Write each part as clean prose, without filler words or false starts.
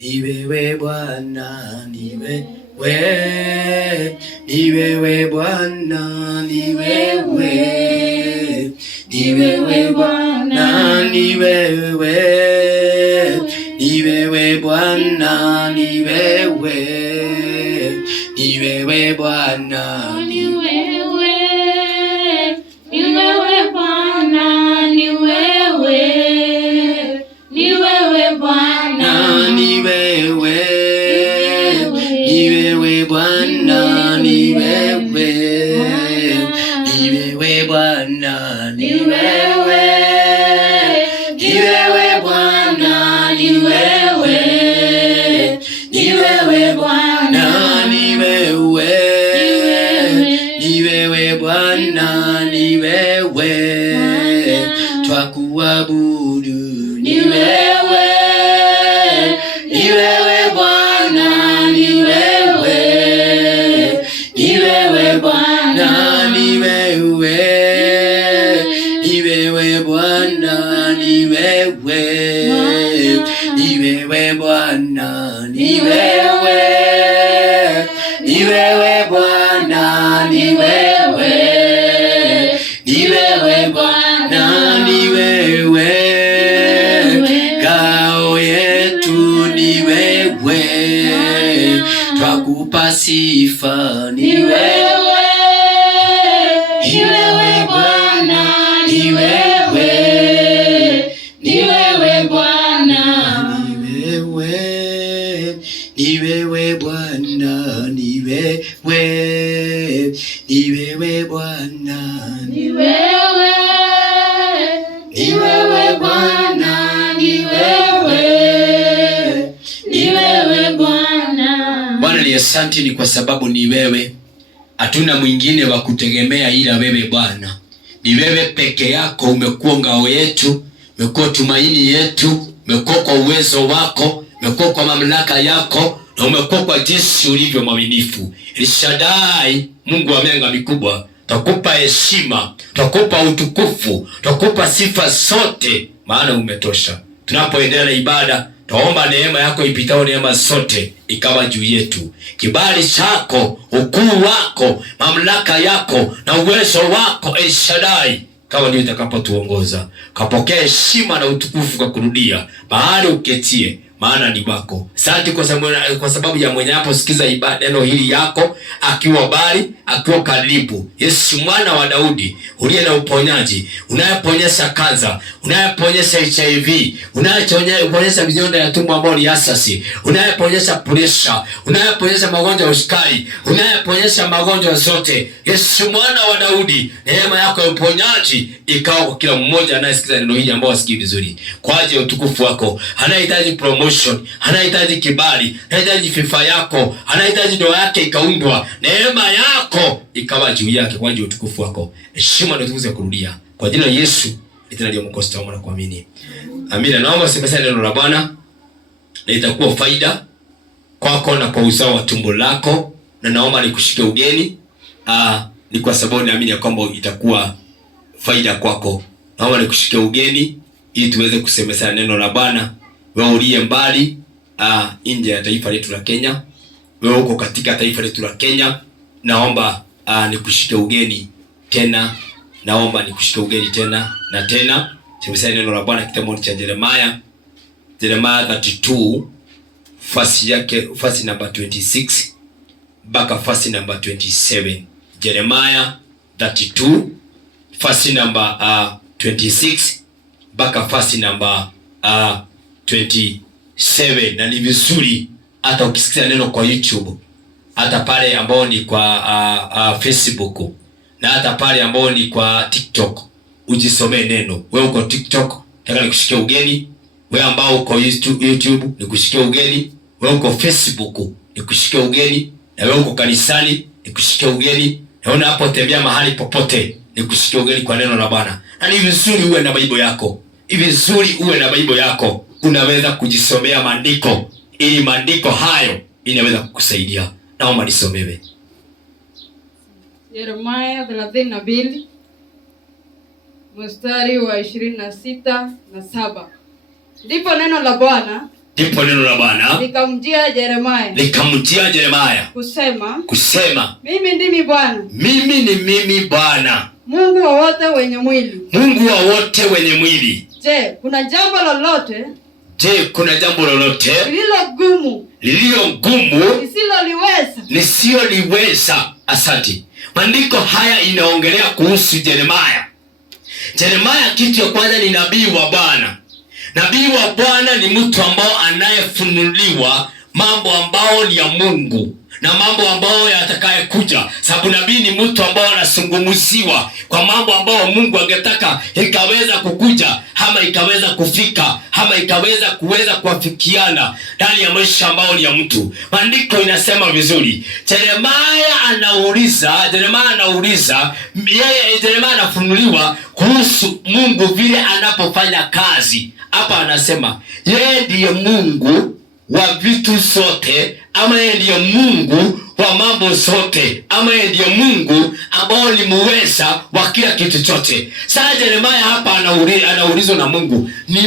ni wewe Bwana, ni wewe, ni wewe Bwana, ni wewe, ni wewe Bwana, ni wewe, ni wewe Bwana, ni wewe, ni wewe Bwana, ni wewe, ni wewe Bwana, ni wewe, ni wewe Bwana, ni wewe, ni wewe Bwana, ni wewe, ni wewe Bwana, ni wewe, ni wewe Bwana, ni wewe, ni wewe Bwana, ni wewe, ni wewe Bwana, ni wewe, twakuabudu, ni wewe, ni wewe Bwana, ni wewe, ni wewe Bwana, ni wewe, ni wewe Bwana, ni wewe, ni wewe Bwana, ni wewe, ni wewe Bwana, ni wewe, ni wewe Bwana, ni wewe, ngao yetu ni wewe, twakupa sifa, ni wewe, ni wewe Bwana, ni wewe, ni wewe Bwana, ni wewe, ni wewe Bwana, ni wewe, ni wewe Bwana, ni wewe, ni wewe Bwana, ni wewe, ni wewe Bwana. Bwana ni asante, ni kwa sababu ni wewe, hatuna mwingine wa kutegemea ila wewe Bwana. Ni wewe peke yako umekuwa ngao yetu, umekuwa tumaini yetu, umekuwa kwa uwezo wako, umekuwa kwa mamlaka yako, na umekuwa kwa jinsi ulivyo mwaminifu. El Shaddai, Mungu wa mianga mikubwa, tutakupa heshima, tutakupa utukufu, tutakupa sifa zote, maana umetosha. Tunapoendelea na ibada, tuomba neema yako ipitao neema zote ikawa juu yetu. Kibali chako, ukuu wako, mamlaka yako na uwezo wako El Shaddai kama ndio itakapotuongoza. Kapokea heshima na utukufu kwa kurudia mahali uketie, maana ni wako. Asante kwa sababu ya mwenye hapo sikiza ibada neno hili yako, akiwa bali, akiwa karibu. Yesu mwana wa Daudi, uliye na uponyaji, unayeponyesha kansa, unayeponyesha HIV, unayeponyesha vidonda ya tumbo ambao ni asasi, unayeponyesha pressure, unayeponyesha magonjwa ya uskari, unayeponyesha magonjwa zote. Yesu mwana wa Daudi, neema yako ya uponyaji ikawa kwa kila mmoja anayesikiza neno hili ambao asikii vizuri. Kwa ajili ya utukufu wako, anahitaji promotion, anahitaji kibali, anahitaji fifa yako, anahitaji ndoa yake ikaundwa, neema yako ikawa juu yake kwa ajili ya utukufu wako. Heshima na utukufu kurudia. Kwa jina la Yesu, jina la Mwokozi tuomba na kuamini. Amina. Naomba semesha neno la Bwana na itakuwa faida kwako na kwa uzao wa tumbo lako, na naomba nikushike ugeni. Ni kwa sababu naamini ya kwamba itakuwa faida kwako. Naomba nikushike ugeni ili tuweze kusemesha neno la Bwana. Wewe uliye mbali nje ya taifa letu la Kenya, wewe uko katika taifa letu la Kenya, naomba nikushike ugeni tena, naomba nikushike ugeni tena na tena. Semesha neno la Bwana kitabu cha Jeremiah 32 fasi namba 26 mpaka fasi namba 27. Jeremiah 32 fasi namba 26 mpaka fasi namba 27. Na ni vizuri hata ukisikia neno kwa YouTube, hata pale ambao ni kwa Facebook, na hata pale ambao ni kwa TikTok, ujisomee neno. Wewe uko TikTok, nataka nikushike ugeni. Wewe ambao uko YouTube, nikushike ugeni. Wewe uko Facebook, nikushike ugeni. Na wewe uko kanisani, nikushike ugeni. Naona hapo tembea mahali popote, nikushike ugeni kwa neno la Bwana. Na ni vizuri uwe na Biblia yako. Ni vizuri uwe na Biblia yako. Unaweza kujisomea maandiko, ili maandiko hayo inaweza kukusaidia. Naomba nisomewe. Yeremia 32 mstari wa 26 na 7. Ndipo neno la Bwana Ndipo neno la Bwana likamjia Yeremia kusema mimi ndimi Bwana, mimi ni mimi Bwana, Mungu wa wote wenye mwili. Mungu wa wote wenye mwili. Je, kuna jambo lolote lililo gumu nisiloliweza? Asante. Maandiko haya inaongelea kuhusu Yeremia. Yeremia, kitu ya kwanza, ni nabii wa Bwana. Nabii wa Bwana ni mtu ambao anayefunuliwa mambo ambao ni ya Mungu na mambo ambayo yatakaye kuja. Sababu nabii ni mtu ambao anazungumziwa kwa mambo ambayo Mungu angetaka ikaweza kukuja, ama ikaweza kufika, ama ikaweza kuafikiana ndani ya maisha ambao ni ya mtu. Maandiko inasema vizuri. Yeremia anauliza, Yeremia anafunuliwa kuhusu Mungu vile anapofanya kazi. Hapa anasema yeye ndiye Mungu wa vitu zote, ama yeye ndiye Mungu wa mambo zote, ama yeye ndiye Mungu ambao ni muweza wa kila kitu chote. Sasa Yeremia hapa anaulizwa na Mungu, ni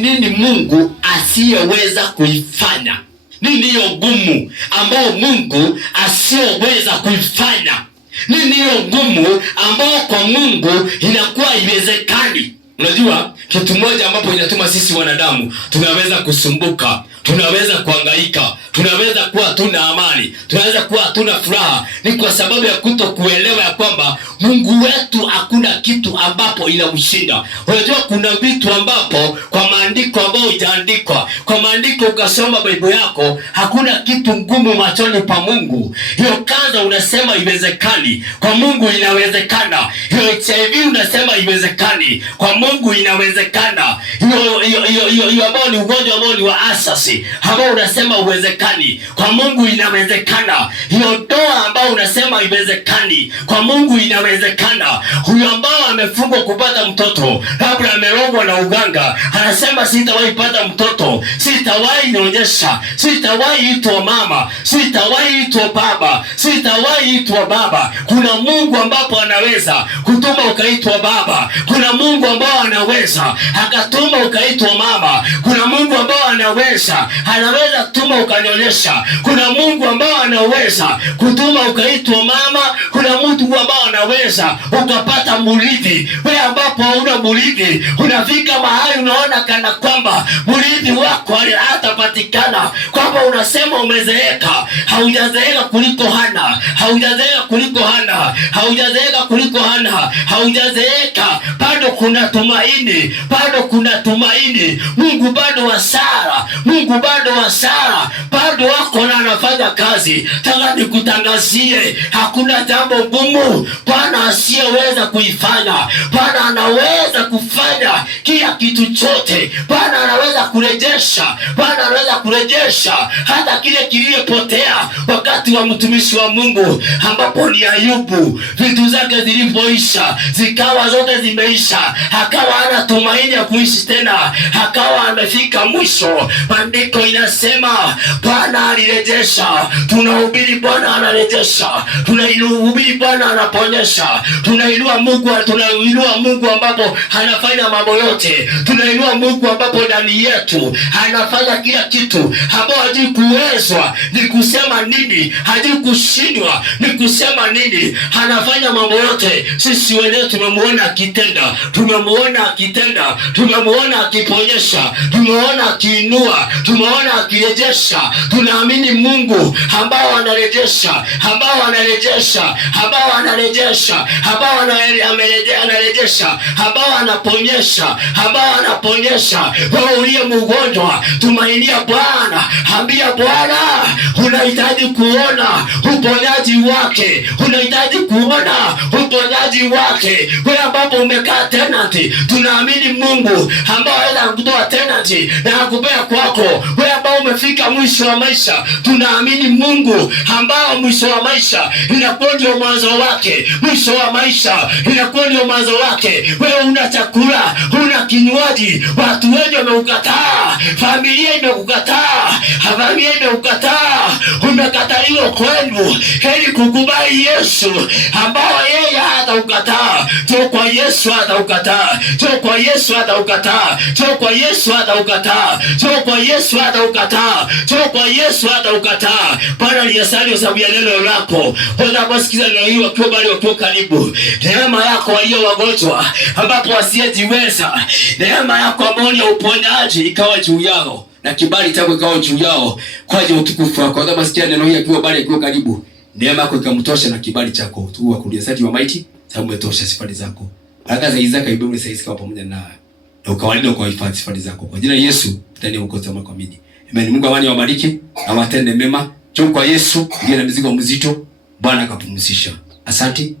nini Mungu asiyeweza kuifanya? Nini hiyo gumu ambao Mungu asiyeweza kuifanya? Nini hiyo gumu ambao kwa Mungu inakuwa iwezekani? Unajua kitu moja ambapo inatuma sisi wanadamu tunaweza kusumbuka, tunaweza kuhangaika, tunaweza kuwa hatuna amani, tunaweza kuwa hatuna furaha, ni kwa sababu ya kutokuelewa ya kwamba Mungu wetu hakuna kitu ambapo inamshinda. Unajua kuna vitu ambapo kwa maandiko ambao hujaandikwa, kwa maandiko ukasoma Biblia yako, hakuna kitu ngumu machoni pa Mungu. Hiyo kanza unasema iwezekani, kwa Mungu inawezekana. Hiyo HIV unasema iwezekani, kwa Mungu inawezekana. Hiyo ambao ni ugonjwa ambao ni wa asasi, ambao unasema uwezekani, kwa Mungu inawezekana. Hiyo ndoa ambao unasema iwezekani, kwa Mungu inawezekana. Huyo ambao amefungwa kupata mtoto, labda amerogwa na uganga, anasema sitawahi pata mtoto, sitawahi nionyesha, sitawahi itwa mama, sitawahi itwa baba, sitawahi itwa baba. Kuna Mungu ambapo anaweza kutuma ukaitwa baba. Kuna Mungu ambao anaweza akatuma ukaitwa mama. Kuna Mungu ambao anaweza tuma ukanyonyesha. Kuna Mungu ambao anaweza kutuma ukaitwa mama. Kuna Mungu ambao anaweza ukapata murithi. Wewe ambapo hauna murithi, unafika mahali unaona kana kwamba murithi wako hatapatikana, kwamba unasema umezeeka. Haujazeeka kuliko Hana, haujazeeka kuliko Hana, haujazeeka kuliko Hana, haujazeeka. Bado kuna tumaini, bado kuna tumaini. Mungu bado wa Sara, Mungu bado wa Sara, bado wako na anafanya kazi. Taka nikutangazie, hakuna jambo gumu Bwana asiyeweza kuifanya. Bwana anaweza kufanya kila kitu chote. Bwana anaweza kurejesha, Bwana anaweza kurejesha hata kile kilichopotea wakati wa mtumishi wa Mungu ambapo ni Ayubu. Vitu zake zilipoisha, zikawa zote zimeisha, akawa hana tumaini ya kuishi tena, akawa amefika mwisho. Maandiko inasema Bwana alirejesha. Tunahubiri Bwana anarejesha, tunahubiri Bwana anaponyesha, tunainua Mungu ambapo anafanya mambo yote, tunainua Mungu ambapo ndani yetu anafanya kila kitu, ambao hajui kuwezwa ni kusema nini, hajui kushindwa ni kusema nini, anafanya mambo yote. Sisi wenyewe tumemuona akitenda, tumemuona akitenda, tumemuona akiponyesha, tumeona akiinua, tumeona akirejesha. Tunaamini Mungu ambao anarejesha, ambao anarejesha, ambao anarejesha, ambao anarejesha, ambao anaponyesha, ambao anaponyesha. Wewe uliye mgonjwa, tumainia Bwana, ambia Bwana unahitaji kuona uponyaji wake, unahitaji kuona uponyaji wake. Wewe ambapo umekaa tenant, tunaamini Mungu ambao anaweza kutoa tenant na akupea kwako. Wewe ambao umefika mwisho wa maisha, tunaamini Mungu ambao mwisho wa maisha inakuwa ndio mwanzo wake, mwisho wa maisha inakuwa ndio mwanzo wake. Wewe una chakula, una kinywaji, watu wengi wameukataa, familia imekukataa, familia imekukataa, imekataliwa kwenu, heri kukubali Yesu ambao yeye hataukataa. Njoo kwa Yesu hataukataa. Njoo kwa Yesu hataukataa. Njoo kwa Yesu hataukataa. Njoo kwa Yesu hataukataa. Njoo kwa Yesu hataukataa. Bwana ni asante kwa sababu ya neno lako. Unaposikiza neno hili wakiwa bali wakiwa karibu, neema yako walio wagonjwa ambapo wasiyejiweza, neema yako ambao ni uponyaji ikawa juu yao na kibali chako ikawa juu yao kwa ajili ya utukufu wako. Unaposikia neno hili akiwa bali akiwa karibu, neema yako ikamtosha na kibali chako tu wakulia sati wa maiti sababu umetosha sifani zako. Baraka za Isaka ibebe sasa kwa pamoja na ukawalinda kwa hifadhi sifani zako. Kwa jina la Yesu tutani mkozi wa kuamini. Amen. Mungu amani awabariki na watende mema. Njoo kwa Yesu, ndiye na mizigo mzito, Bwana akapumzisha. Asante.